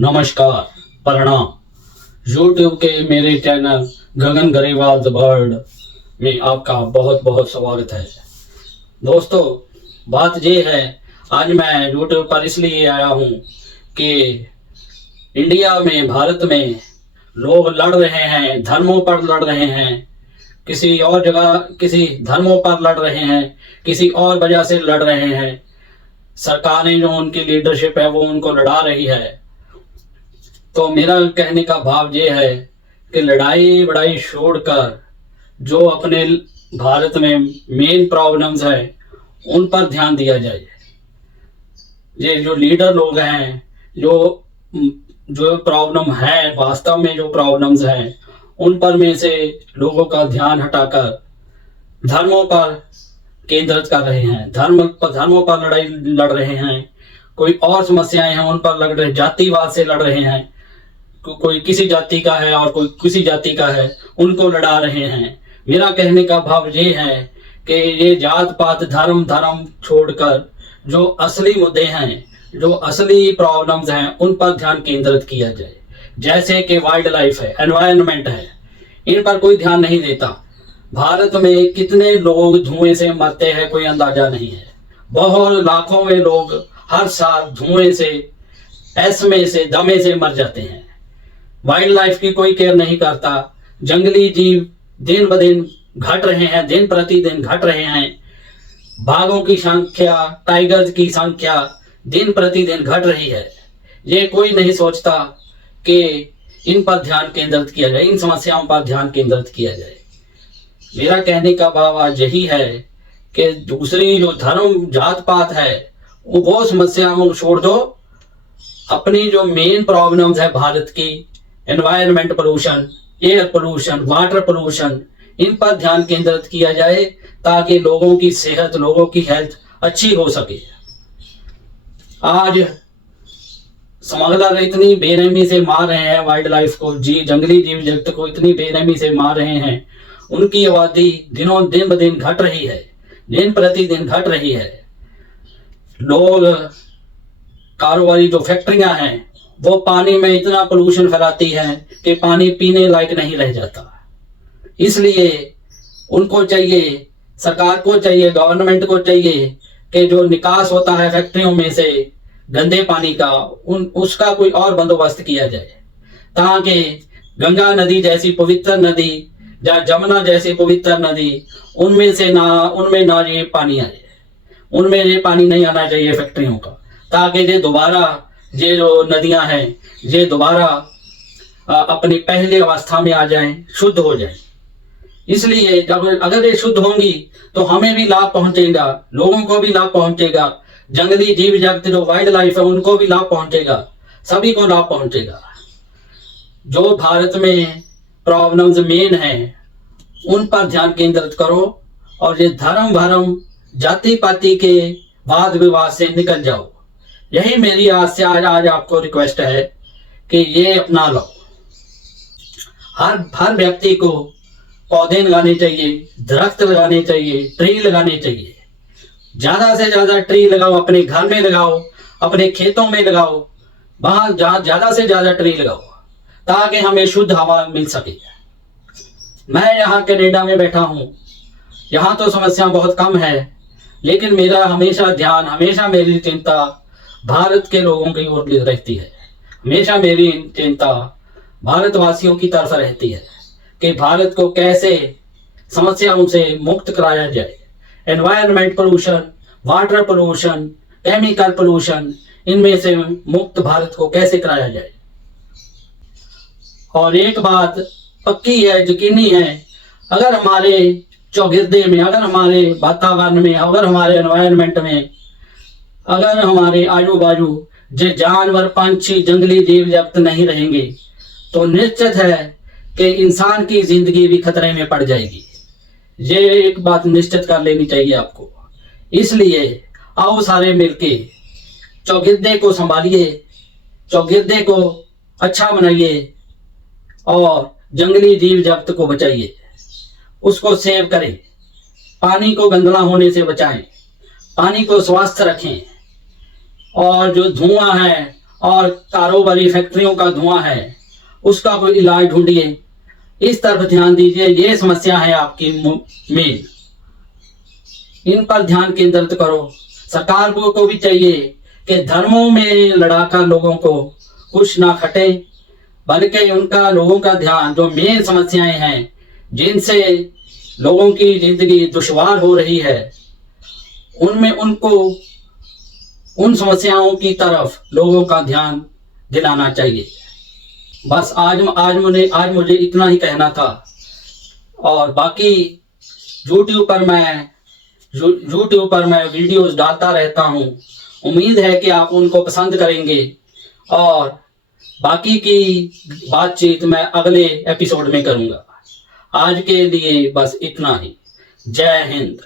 नमस्कार, प्रणाम। YouTube के मेरे channel Gagan Garewal the bird में आपका बहुत बहुत स्वागत है। दोस्तों, बात ये है, आज मैं YouTube पर इसलिए आया हूँ कि इंडिया में, भारत में लोग लड़ रहे हैं, धर्मों पर लड़ रहे हैं, किसी और जगह किसी धर्मों पर लड़ रहे हैं, किसी और वजह से लड़ रहे हैं। सरकारें जो उनकी लीडरशिप है वो उनको लड़ा रही है। तो मेरा कहने का भाव ये है कि लड़ाई बड़ाई छोड़कर जो अपने भारत में मेन प्रॉब्लम्स है उन पर ध्यान दिया जाए। ये जो लीडर लोग हैं, जो प्रॉब्लम है, वास्तव में जो प्रॉब्लम्स हैं उन पर में से लोगों का ध्यान हटाकर धर्मों पर केंद्रित कर रहे हैं, धर्मों पर लड़ाई लड़ रहे हैं। कोई और समस्याएं हैं उन पर लड़ रहे, जातिवाद से लड़ रहे हैं, कोई किसी जाति का है और कोई किसी जाति का है, उनको लड़ा रहे हैं। मेरा कहने का भाव ये है कि ये जात पात धर्म छोड़कर जो असली मुद्दे हैं, जो असली प्रॉब्लम्स हैं उन पर ध्यान केंद्रित किया जाए। जैसे कि वाइल्ड लाइफ है, एनवायरनमेंट है, इन पर कोई ध्यान नहीं देता। भारत में कितने लोग धुएं से मरते हैं कोई अंदाजा नहीं है। बहुत लाखों में लोग हर साल धुएं से, एस्मे से, दमे से मर जाते हैं। वाइल्ड लाइफ की कोई केयर नहीं करता। जंगली जीव दिन ब दिन घट रहे हैं, दिन प्रतिदिन घट रहे हैं। बाघों की संख्या, टाइगर्स की संख्या दिन प्रतिदिन घट रही है। ये कोई नहीं सोचता कि इन पर ध्यान केंद्रित किया जाए, इन समस्याओं पर ध्यान केंद्रित किया जाए। मेरा कहने का भाव आज यही है कि दूसरी जो धर्म जात पात है वो समस्याओं को छोड़ दो। अपनी जो मेन प्रॉब्लम्स है भारत की, environment pollution, air pollution, water pollution, इन पर ध्यान केंद्रित किया जाए ताकि लोगों की सेहत, लोगों की हेल्थ अच्छी हो सके। आज स्मगलर इतनी बेरहमी से मार रहे हैं वाइल्ड लाइफ को, जंगली जीव जगत को इतनी बेरहमी से मार रहे हैं। उनकी आबादी दिन ब दिन घट रही है, दिन प्रतिदिन घट रही है। लोग, कारोबारी जो फैक्ट्रियां हैं वो पानी में इतना पोल्यूशन फैलाती हैं कि पानी पीने लायक नहीं रह जाता। इसलिए उनको चाहिए, सरकार को चाहिए, गवर्नमेंट को चाहिए कि जो निकास होता है फैक्ट्रियों में से गंदे पानी का, उसका कोई और बंदोबस्त किया जाए ताकि गंगा नदी जैसी पवित्र नदी या जमुना जैसी पवित्र नदी, उनमें ना ये पानी आए, उनमें ये पानी नहीं आना चाहिए फैक्ट्रियों का, ताकि ये दोबारा, ये जो नदियां हैं ये दोबारा अपनी पहले अवस्था में आ जाएं, शुद्ध हो जाएं। इसलिए अगर ये शुद्ध होंगी तो हमें भी लाभ पहुंचेगा, लोगों को भी लाभ पहुंचेगा, जंगली जीव जगत जो वाइल्ड लाइफ है उनको भी लाभ पहुंचेगा, सभी को लाभ पहुंचेगा। जो भारत में प्रॉब्लम्स मेन है उन पर ध्यान केंद्रित करो और ये धर्म भरम, जाति पाति के वाद विवाद से निकल जाओ। यही मेरी आज आपको रिक्वेस्ट है कि ये अपना लो। हर व्यक्ति को पौधे लगाने चाहिए, दरख्त लगाने चाहिए, ट्री लगाने चाहिए। ज्यादा से ज्यादा ट्री लगाओ, अपने घर में लगाओ, अपने खेतों में लगाओ, वहां ज्यादा से ज्यादा ट्री लगाओ ताकि हमें शुद्ध हवा मिल सके। मैं यहाँ कनाडा में बैठा हूँ, यहाँ तो समस्या बहुत कम है, लेकिन मेरा हमेशा ध्यान, हमेशा मेरी चिंता भारत के लोगों की ओर रहती है। हमेशा मेरी चिंता भारतवासियों की तरफ रहती है कि भारत को कैसे समस्याओं से मुक्त कराया जाए। Environment pollution, water pollution, chemical pollution, इनमें से मुक्त भारत को कैसे कराया जाए। और एक बात पक्की है, यकीनी है, अगर हमारे चौगिर्दे में, अगर हमारे वातावरण में, अगर हमारे एनवायरनमेंट में, अगर हमारे आजू बाजू जो जानवर, पंछी, जंगली जीव जगत नहीं रहेंगे तो निश्चित है कि इंसान की जिंदगी भी खतरे में पड़ जाएगी। ये एक बात निश्चित कर लेनी चाहिए आपको। इसलिए आओ सारे मिलके चौगिर्दे को संभालिए, चौगिर्दे को अच्छा बनाइए और जंगली जीव जगत को बचाइए, उसको सेव करें, पानी को गंदला होने से बचाएं, पानी को स्वस्थ रखें और जो धुआं है और कारोबारी फैक्ट्रियों का धुआं है, उसका कोई इलाज ढूंढिए। इस तरफ ध्यान दीजिए, ये समस्या है आपकी मेन, इन पर ध्यान केंद्रित करो। सरकार को भी चाहिए कि धर्मों में लड़ाकर लोगों को कुछ ना खटे, बल्कि उनका लोगों का ध्यान जो मेन समस्याएं हैं जिनसे लोगों की जिंदगी दुश्वार हो रही है, उनमें उनको उन समस्याओं की तरफ लोगों का ध्यान दिलाना चाहिए। बस आज मुझे इतना ही कहना था। और बाकी यूट्यूब पर मैं वीडियोस डालता रहता हूँ, उम्मीद है कि आप उनको पसंद करेंगे। और बाकी की बातचीत मैं अगले एपिसोड में करूँगा। आज के लिए बस इतना ही। जय हिंद।